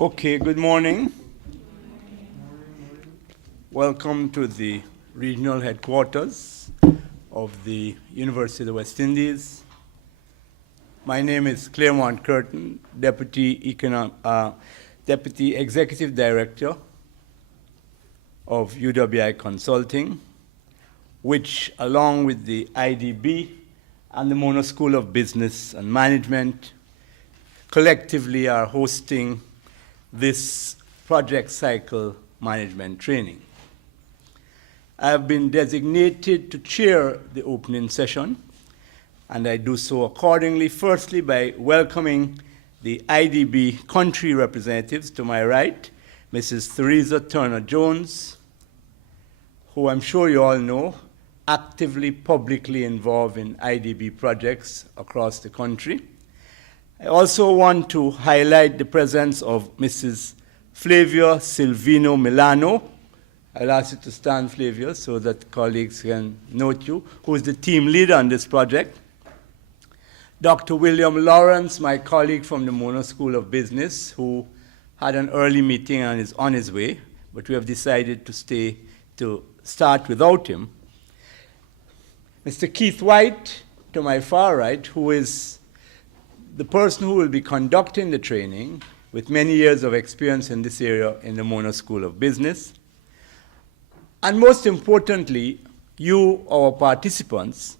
Okay, good morning. Welcome to the regional headquarters of the University of the West Indies. My name is Claremont Curtin, Deputy Executive Director of UWI Consulting, which, along with the IDB and the Mona School of Business and Management, collectively are hosting this project cycle management training. I have been designated to chair the opening session, and I do so accordingly, firstly by welcoming the IDB country representatives to my right, Mrs. Theresa Turner-Jones, who I'm sure you all know, actively publicly involved in IDB projects across the country. I also want to highlight the presence of Mrs. Flavia Silvino Milano. I'll ask you to stand, Flavia, so that colleagues can note you, who is the team leader on this project. Dr. William Lawrence, my colleague from the Mona School of Business, who had an early meeting and is on his way, but we have decided to start without him. Mr. Keith White, to my far right, who is the person who will be conducting the training with many years of experience in this area in the Mona School of Business. And most importantly, you, our participants,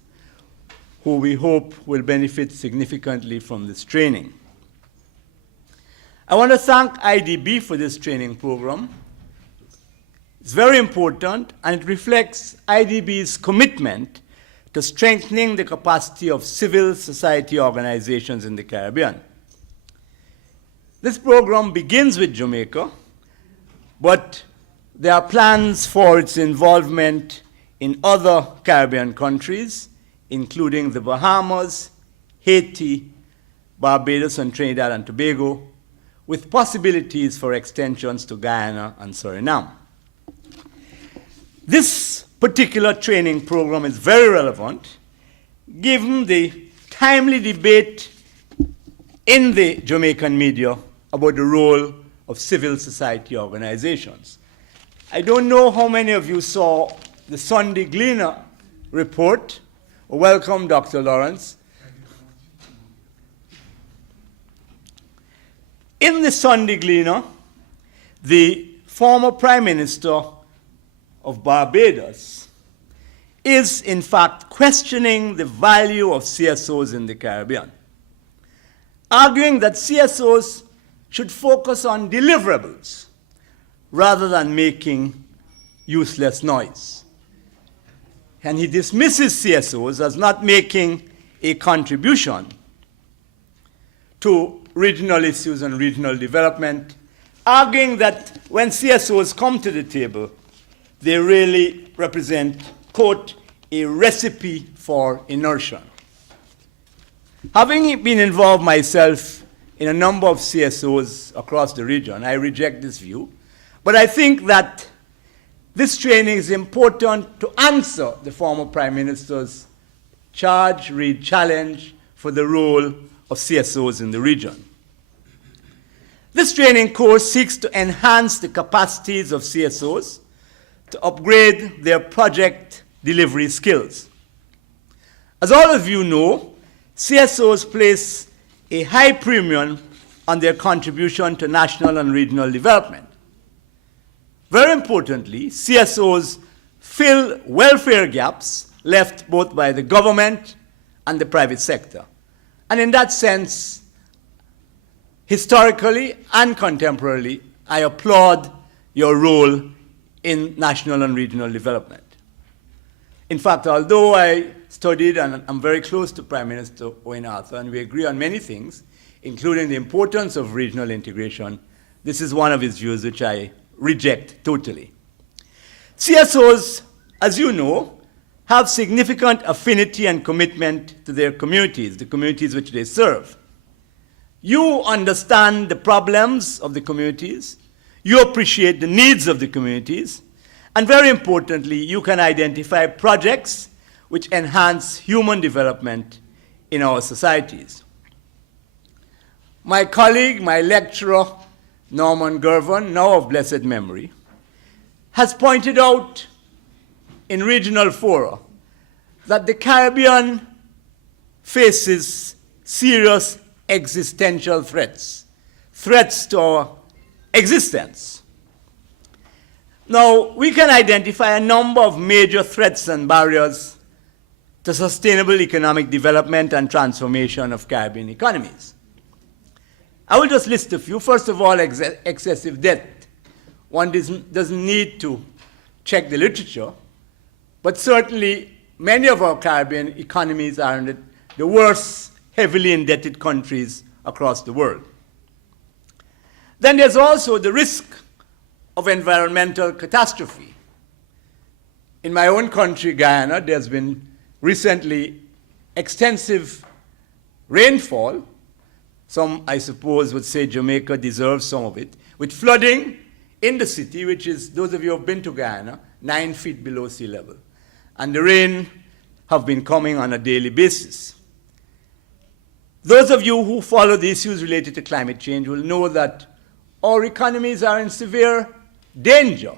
who we hope will benefit significantly from this training. I want to thank IDB for this training program. It's very important, and it reflects IDB's commitment to strengthening the capacity of civil society organizations in the Caribbean. This program begins with Jamaica, but there are plans for its involvement in other Caribbean countries, including the Bahamas, Haiti, Barbados, and Trinidad and Tobago, with possibilities for extensions to Guyana and Suriname. This particular training program is very relevant given the timely debate in the Jamaican media about the role of civil society organizations. I don't know how many of you saw the Sunday Gleaner report. Welcome, Dr. Lawrence. In the Sunday Gleaner, the former Prime Minister of Barbados is, in fact, questioning the value of CSOs in the Caribbean, arguing that CSOs should focus on deliverables rather than making useless noise. And he dismisses CSOs as not making a contribution to regional issues and regional development, arguing that when CSOs come to the table, they really represent, quote, a recipe for inertia. Having been involved myself in a number of CSOs across the region, I reject this view. But I think that this training is important to answer the former Prime Minister's challenge for the role of CSOs in the region. This training course seeks to enhance the capacities of CSOs to upgrade their project delivery skills. As all of you know, CSOs place a high premium on their contribution to national and regional development. Very importantly, CSOs fill welfare gaps left both by the government and the private sector. And in that sense, historically and contemporarily, I applaud your role in national and regional development. In fact, although I studied and I'm very close to Prime Minister Owen Arthur, and we agree on many things, including the importance of regional integration, this is one of his views which I reject totally. CSOs, as you know, have significant affinity and commitment to their communities, the communities which they serve. You understand the problems of the communities, you appreciate the needs of the communities, and very importantly, you can identify projects which enhance human development in our societies. My colleague, my lecturer, Norman Gervin, now of blessed memory, has pointed out in regional fora that the Caribbean faces serious existential threats, threats to our existence. Now, we can identify a number of major threats and barriers to sustainable economic development and transformation of Caribbean economies. I will just list a few. First of all, excessive debt. One doesn't need to check the literature, but certainly many of our Caribbean economies are in the worst heavily indebted countries across the world. Then there's also the risk of environmental catastrophe. In my own country, Guyana, there's been recently extensive rainfall. Some, I suppose, would say Jamaica deserves some of it, with flooding in the city, which is, those of you who have been to Guyana, 9 feet below sea level. And the rain have been coming on a daily basis. Those of you who follow the issues related to climate change will know that our economies are in severe danger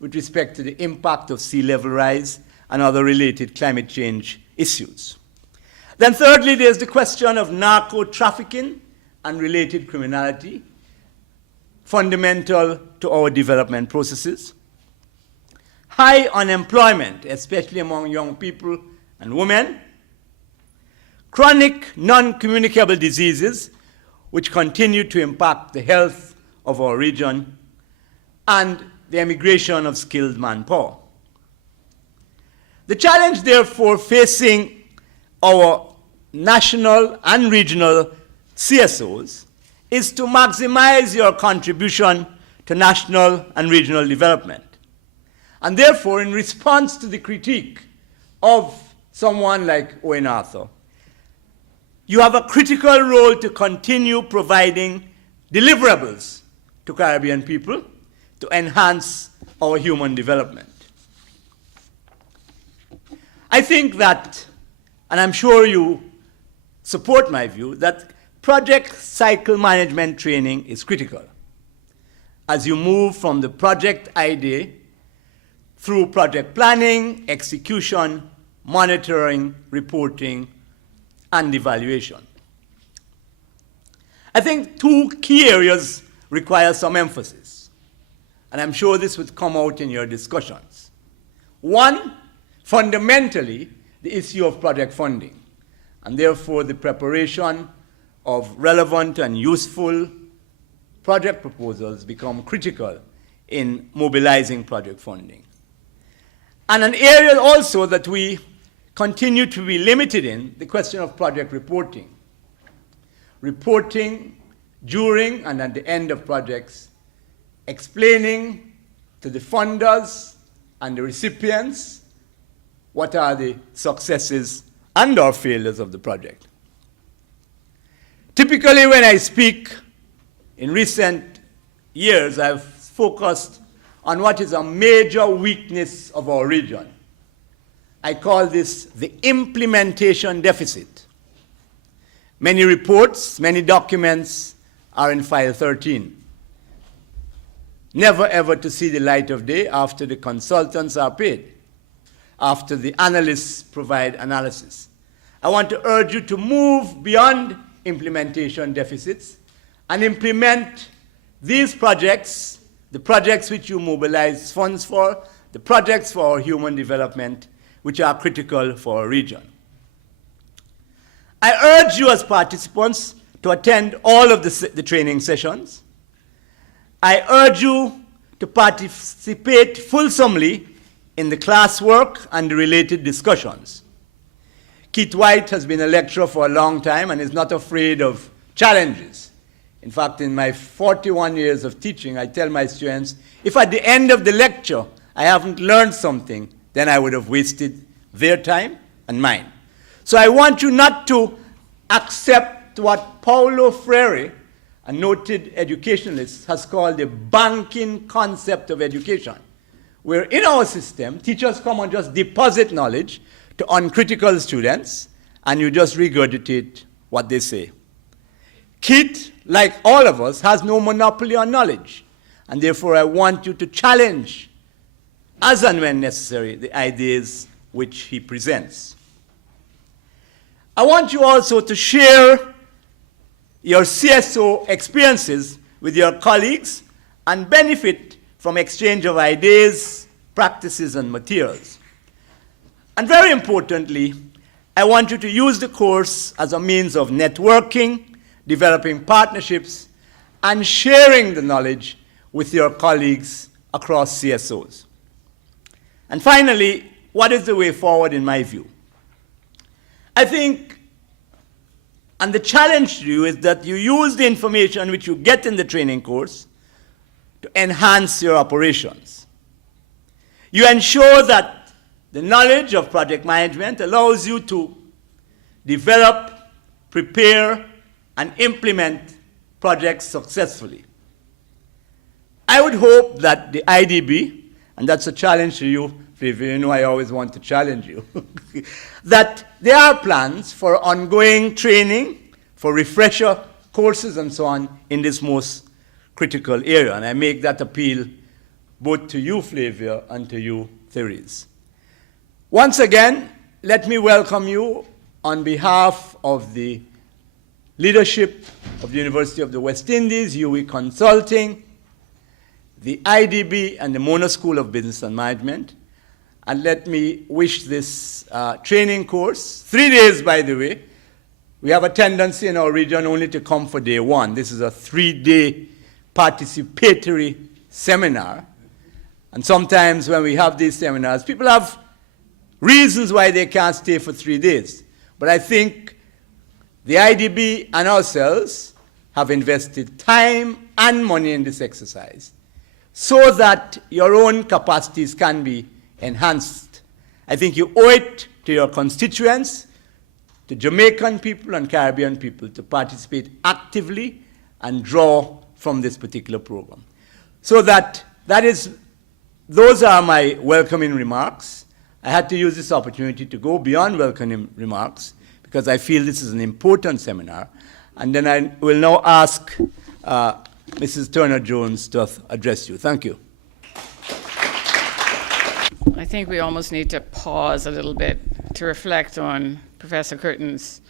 with respect to the impact of sea level rise and other related climate change issues. Then thirdly, there's the question of narco-trafficking and related criminality, fundamental to our development processes. High unemployment, especially among young people and women. Chronic non-communicable diseases, which continue to impact the health of our region, and the emigration of skilled manpower. The challenge, therefore, facing our national and regional CSOs is to maximize your contribution to national and regional development. And therefore, in response to the critique of someone like Owen Arthur, you have a critical role to continue providing deliverables to Caribbean people to enhance our human development. I think that, and I'm sure you support my view, that project cycle management training is critical as you move from the project idea through project planning, execution, monitoring, reporting, and evaluation. I think two key areas require some emphasis, and I'm sure this would come out in your discussions. One, fundamentally, the issue of project funding, and therefore the preparation of relevant and useful project proposals become critical in mobilizing project funding. And an area also that we continue to be limited in, the question of project reporting. Reporting during and at the end of projects, explaining to the funders and the recipients what are the successes and or failures of the project. Typically, when I speak in recent years, I've focused on what is a major weakness of our region. I call this the implementation deficit. Many reports, many documents are in file 13. Never ever to see the light of day after the consultants are paid, after the analysts provide analysis. I want to urge you to move beyond implementation deficits and implement these projects, the projects which you mobilize funds for, the projects for our human development, which are critical for our region. I urge you as participants to attend all of the training sessions. I urge you to participate fulsomely in the classwork and the related discussions. Keith White has been a lecturer for a long time and is not afraid of challenges. In fact, in my 41 years of teaching, I tell my students, if at the end of the lecture I haven't learned something, then I would have wasted their time and mine. So I want you not to accept what Paulo Freire, a noted educationalist, has called the banking concept of education, where in our system, teachers come and just deposit knowledge to uncritical students, and you just regurgitate what they say. Kit, like all of us, has no monopoly on knowledge, and therefore I want you to challenge, as and when necessary, the ideas which he presents. I want you also to share your CSO experiences with your colleagues and benefit from exchange of ideas, practices, and materials. And very importantly, I want you to use the course as a means of networking, developing partnerships, and sharing the knowledge with your colleagues across CSOs. And finally, what is the way forward in my view? I think, and the challenge to you is that you use the information which you get in the training course to enhance your operations. You ensure that the knowledge of project management allows you to develop, prepare, and implement projects successfully. I would hope that the IDB, and that's a challenge to you, Flavia, you know I always want to challenge you, that there are plans for ongoing training, for refresher courses and so on in this most critical area. And I make that appeal both to you, Flavia, and to you, Therese. Once again, let me welcome you on behalf of the leadership of the University of the West Indies, UWI Consulting, the IDB, and the Mona School of Business and Management. And let me wish this training course, 3 days, by the way. We have a tendency in our region only to come for day one. This is a 3-day participatory seminar. And sometimes when we have these seminars, people have reasons why they can't stay for 3 days. But I think the IDB and ourselves have invested time and money in this exercise so that your own capacities can be enhanced. I think you owe it to your constituents, to Jamaican people and Caribbean people, to participate actively and draw from this particular program. So those are my welcoming remarks. I had to use this opportunity to go beyond welcoming remarks because I feel this is an important seminar. And then I will now ask Mrs. Turner-Jones to address you. Thank you. I think we almost need to pause a little bit to reflect on Professor Curtin's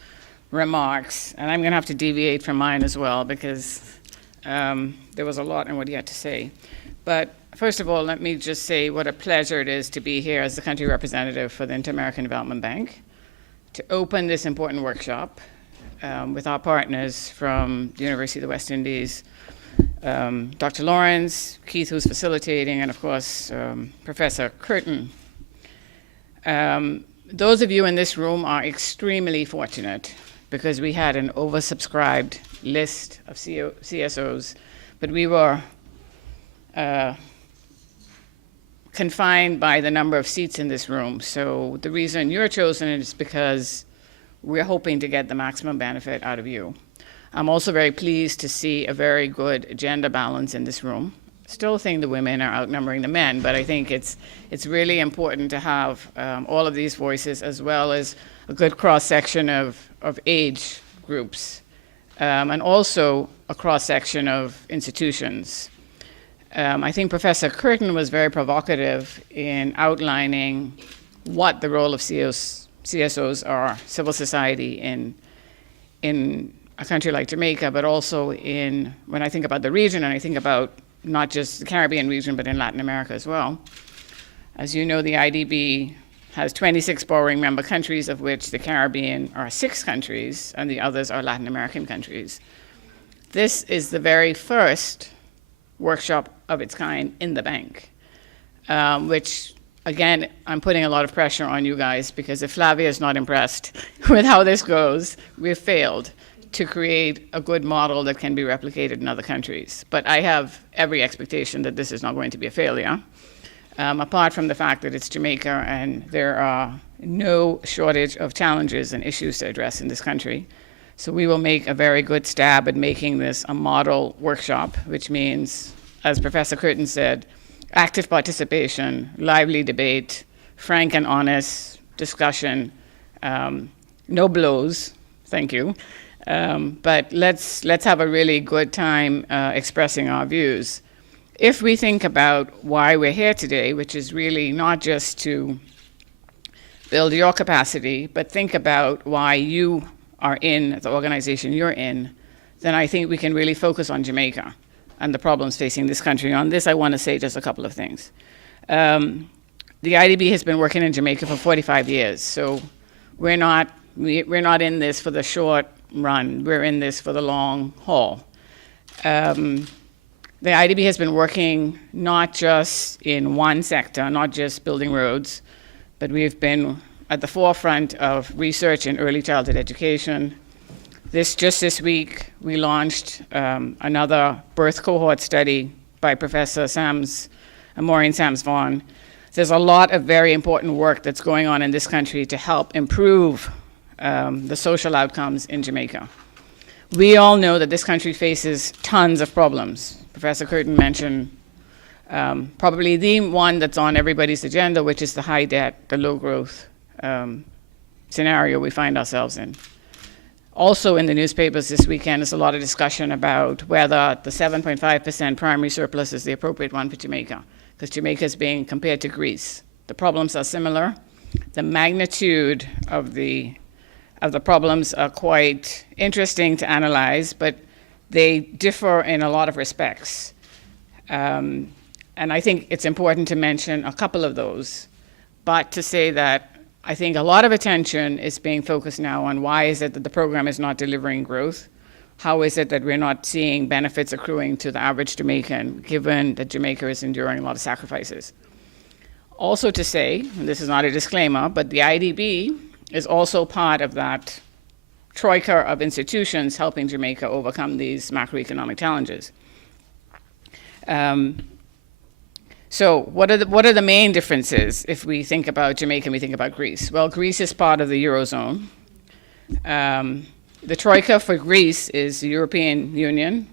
remarks. And I'm going to have to deviate from mine as well because there was a lot in what he had to say. But first of all, let me just say what a pleasure it is to be here as the country representative for the Inter-American Development Bank to open this important workshop with our partners from the University of the West Indies, Dr. Lawrence, Keith, who's facilitating, and of course, Professor Curtin. Those of you in this room are extremely fortunate because we had an oversubscribed list of CSOs, but we were confined by the number of seats in this room. So the reason you're chosen is because we're hoping to get the maximum benefit out of you. I'm also very pleased to see a very good gender balance in this room. Still think the women are outnumbering the men, but I think it's really important to have all of these voices as well as a good cross-section of age groups and also a cross-section of institutions. I think Professor Curtin was very provocative in outlining what the role of CSOs are, civil society in a country like Jamaica, but also when I think about the region, and I think about not just the Caribbean region, but in Latin America as well. As you know, the IDB has 26 borrowing member countries, of which the Caribbean are 6 countries, and the others are Latin American countries. This is the very first workshop of its kind in the bank, which, again, I'm putting a lot of pressure on you guys, because if Flavia is not impressed with how this goes, we've failed to create a good model that can be replicated in other countries. But I have every expectation that this is not going to be a failure, apart from the fact that it's Jamaica and there are no shortage of challenges and issues to address in this country. So we will make a very good stab at making this a model workshop, which means, as Professor Curtin said, active participation, lively debate, frank and honest discussion, no blows, thank you, But let's have a really good time expressing our views. If we think about why we're here today, which is really not just to build your capacity, but think about why you are in the organization you're in, then I think we can really focus on Jamaica and the problems facing this country. On this, I want to say just a couple of things. The IDB has been working in Jamaica for 45 years, so we're not in this for the short run. We're in this for the long haul. The IDB has been working not just in one sector, not just building roads, but we've been at the forefront of research in early childhood education. Just this week, we launched another birth cohort study by Professor Maureen Sams-Vaughan. There's a lot of very important work that's going on in this country to help improve the social outcomes in Jamaica. We all know that this country faces tons of problems. Professor Curtin mentioned probably the one that's on everybody's agenda, which is the high debt, the low growth scenario we find ourselves in. Also in the newspapers this weekend is a lot of discussion about whether the 7.5% primary surplus is the appropriate one for Jamaica, because Jamaica is being compared to Greece. The problems are similar. The magnitude of the problems are quite interesting to analyze, but they differ in a lot of respects. And I think it's important to mention a couple of those, but to say that I think a lot of attention is being focused now on why is it that the program is not delivering growth? How is it that we're not seeing benefits accruing to the average Jamaican, given that Jamaica is enduring a lot of sacrifices? Also to say, and this is not a disclaimer, but the IDB is also part of that troika of institutions helping Jamaica overcome these macroeconomic challenges. So what are the main differences if we think about Jamaica and we think about Greece? Well, Greece is part of the Eurozone. The troika for Greece is the European Union,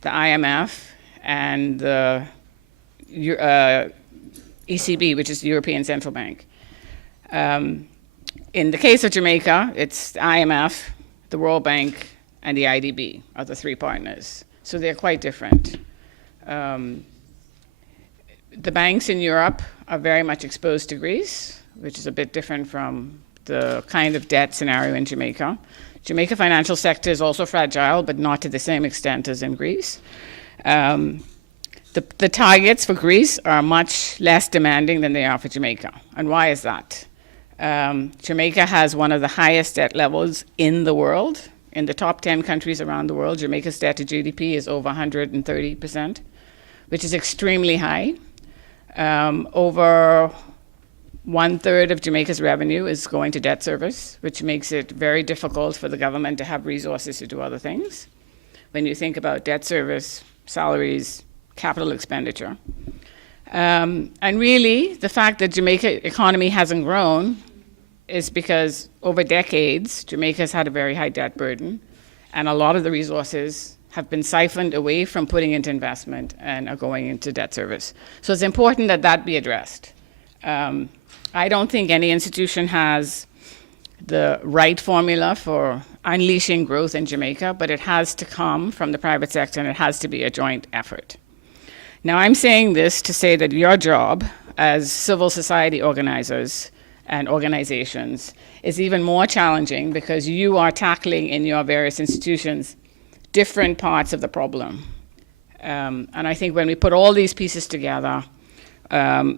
the IMF, and the ECB, which is the European Central Bank. In the case of Jamaica, it's the IMF, the World Bank, and the IDB are the three partners. So they're quite different. The banks in Europe are very much exposed to Greece, which is a bit different from the kind of debt scenario in Jamaica. Jamaica financial sector is also fragile, but not to the same extent as in Greece. The targets for Greece are much less demanding than they are for Jamaica. And why is that? Jamaica has one of the highest debt levels in the world. In the top 10 countries around the world, Jamaica's debt to GDP is over 130%, which is extremely high. Over 1/3 of Jamaica's revenue is going to debt service, which makes it very difficult for the government to have resources to do other things. When you think about debt service, salaries, capital expenditure. And really, the fact that Jamaica economy hasn't grown is because over decades, Jamaica has had a very high debt burden, and a lot of the resources have been siphoned away from putting into investment and are going into debt service. So it's important that that be addressed. I don't think any institution has the right formula for unleashing growth in Jamaica, but it has to come from the private sector and it has to be a joint effort. Now, I'm saying this to say that your job as civil society organizers and organizations is even more challenging because you are tackling in your various institutions different parts of the problem. And I think when we put all these pieces together,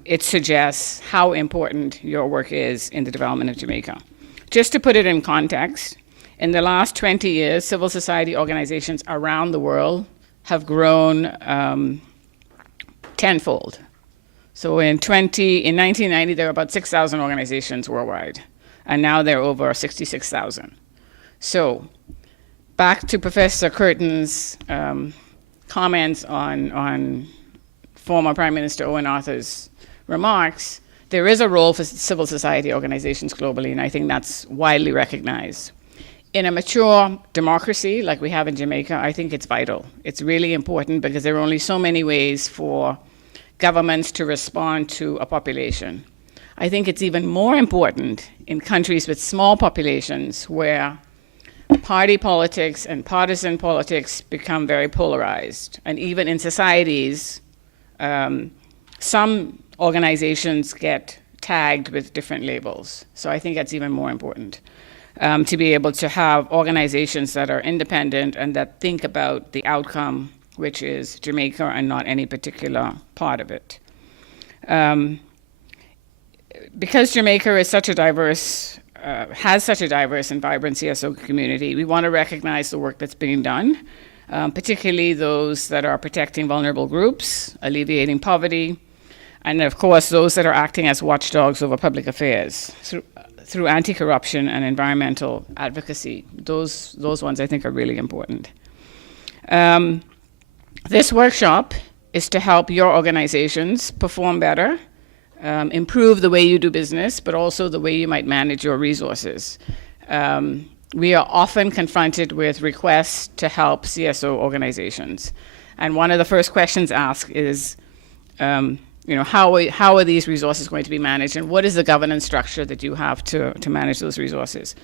it suggests how important your work is in the development of Jamaica. Just to put it in context, in the last 20 years, civil society organizations around the world have grown tenfold. So in 1990, there were about 6,000 organizations worldwide, and now there are over 66,000. So back to Professor Curtin's comments on former Prime Minister Owen Arthur's remarks, there is a role for civil society organizations globally, and I think that's widely recognized. In a mature democracy like we have in Jamaica, I think it's vital. It's really important because there are only so many ways for governments to respond to a population. I think it's even more important in countries with small populations where party politics and partisan politics become very polarized. And even in societies, some organizations get tagged with different labels. So I think that's even more important, to be able to have organizations that are independent and that think about the outcome, which is Jamaica and not any particular part of it. Because Jamaica is such a diverse, has such a diverse and vibrant CSO community, we want to recognize the work that's being done, particularly those that are protecting vulnerable groups, alleviating poverty, and of course those that are acting as watchdogs over public affairs through anti-corruption and environmental advocacy. Those ones I think are really important. This workshop is to help your organizations perform better, improve the way you do business, but also the way you might manage your resources. We are often confronted with requests to help CSO organizations. And one of the first questions asked is, how are these resources going to be managed, and what is the governance structure that you have to manage those resources?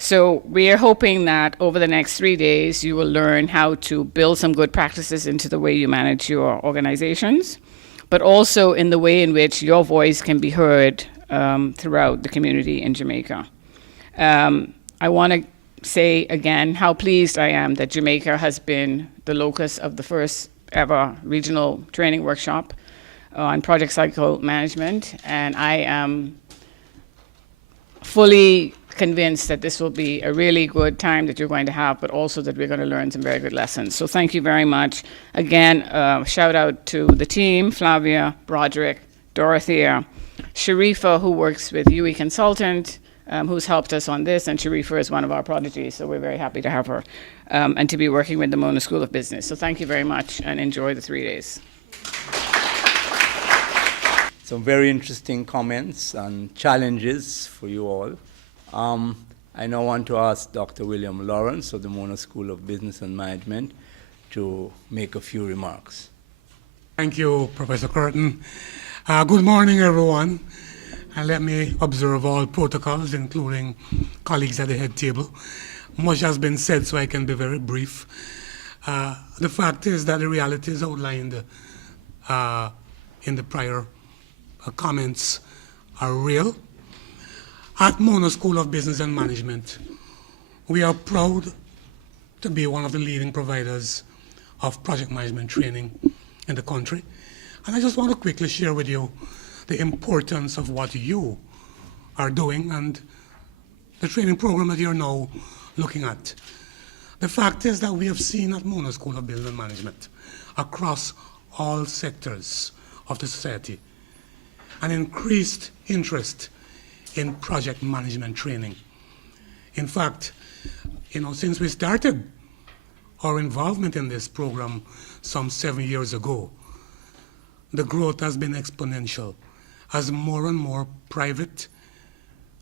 So we are hoping that over the next 3 days, you will learn how to build some good practices into the way you manage your organizations, but also in the way in which your voice can be heard throughout the community in Jamaica. I want to say again how pleased I am that Jamaica has been the locus of the first ever regional training workshop on project cycle management, and I am fully convinced that this will be a really good time that you're going to have, but also that we're going to learn some very good lessons. So thank you very much. Again, shout out to the team, Flavia, Broderick, Dorothea, Sharifa, who works with UE Consultant, who's helped us on this, and Sharifa is one of our prodigies, so we're very happy to have her, and to be working with the Mona School of Business. So thank you very much, and enjoy the 3 days. Some very interesting comments and challenges for you all. I now want to ask Dr. William Lawrence of the Mona School of Business and Management to make a few remarks. Thank you, Professor Curtin. Good morning, everyone. And let me observe all protocols, including colleagues at the head table. Much has been said, so I can be very brief. The fact is that the realities outlined in the prior comments are real. At Mona School of Business and Management, we are proud to be one of the leading providers of project management training in the country. And I just want to quickly share with you the importance of what you are doing and the training program that you're now looking at. The fact is that we have seen at Mona School of Business and Management, across all sectors of the society, an increased interest in project management training. In fact, since we started our involvement in this program some 7 years ago, the growth has been exponential as more and more private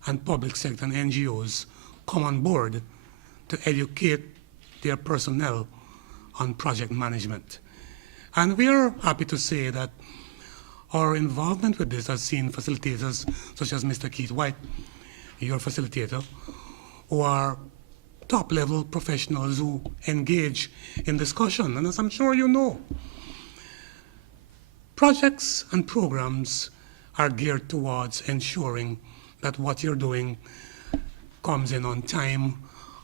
and public sector and NGOs come on board to educate their personnel on project management. And we are happy to say that our involvement with this has seen facilitators such as Mr. Keith White, your facilitator, who are top-level professionals who engage in discussion. And as I'm sure you know, projects and programs are geared towards ensuring that what you're doing comes in on time,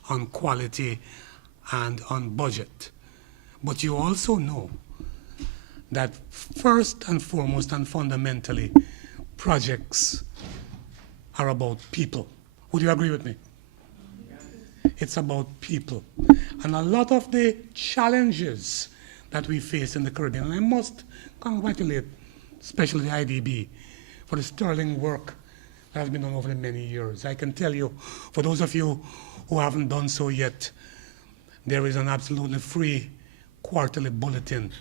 on quality, and on budget. But you also know that first and foremost and fundamentally, projects are about people. Would you agree with me? It's about people. And a lot of the challenges that we face in the Caribbean, and I must congratulate especially the IDB for the sterling work that has been done over the many years. I can tell you, for those of you who haven't done so yet, there is an absolutely free quarterly bulletin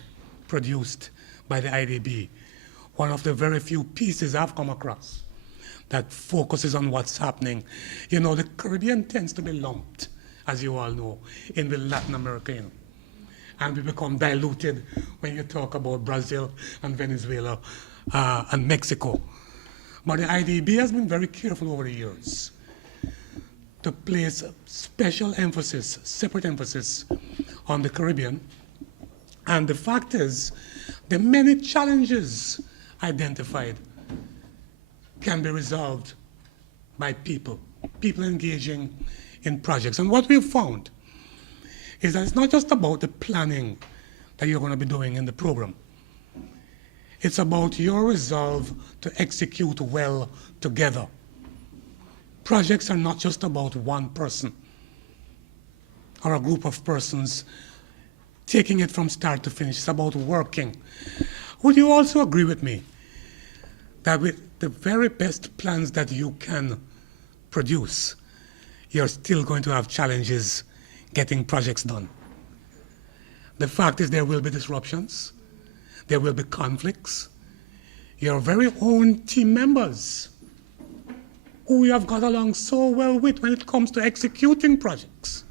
produced by the IDB, one of the very few pieces I've come across that focuses on what's happening. The Caribbean tends to be lumped, as you all know, in the Latin American. And we become diluted when you talk about Brazil and Venezuela and Mexico. But the IDB has been very careful over the years to place special emphasis, separate emphasis on the Caribbean. And the fact is, the many challenges identified can be resolved by people engaging in projects. And what we've found is that it's not just about the planning that you're going to be doing in the program. It's about your resolve to execute well together. Projects are not just about one person or a group of persons taking it from start to finish. It's about working. Would you also agree with me that with the very best plans that you can produce, you're still going to have challenges getting projects done? The fact is there will be disruptions, there will be conflicts. Your very own team members who you have got along so well with when it comes to executing projects,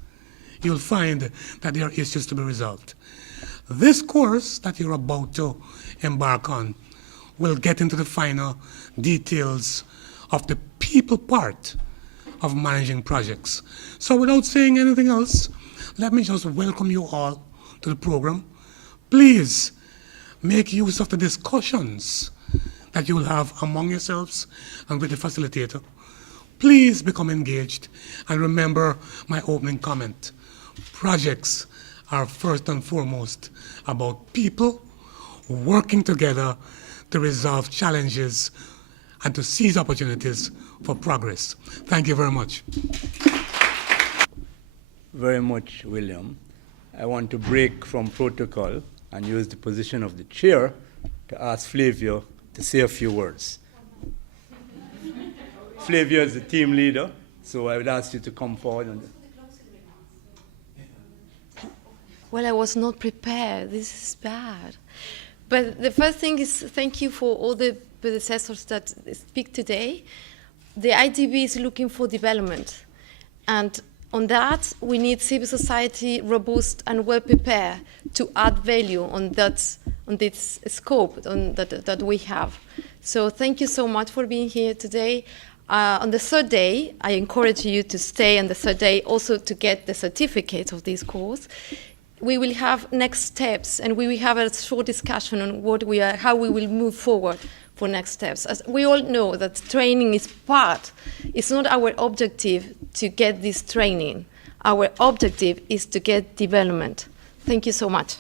you'll find that there are issues to be resolved. This course that you're about to embark on will get into the final details of the people part of managing projects. So without saying anything else, let me just welcome you all to the program. Please make use of the discussions that you will have among yourselves and with the facilitator. Please become engaged and remember my opening comment. Projects are first and foremost about people working together to resolve challenges and to seize opportunities for progress. Thank you very much. Very much, William. I want to break from protocol and use the position of the chair to ask Flavio to say a few words. Flavio is the team leader, so I would ask you to come forward. Well, I was not prepared. This is bad. But the first thing is thank you for all the predecessors that speak today. The IDB is looking for development. And on that, we need civil society robust and well prepared to add value on this scope that we have. So thank you so much for being here today. On the third day, I encourage you to stay on the third day also to get the certificate of this course. We will have next steps, and we will have a short discussion on how we will move forward for next steps. As we all know that training is part. It's not our objective to get this training. Our objective is to get development. Thank you so much.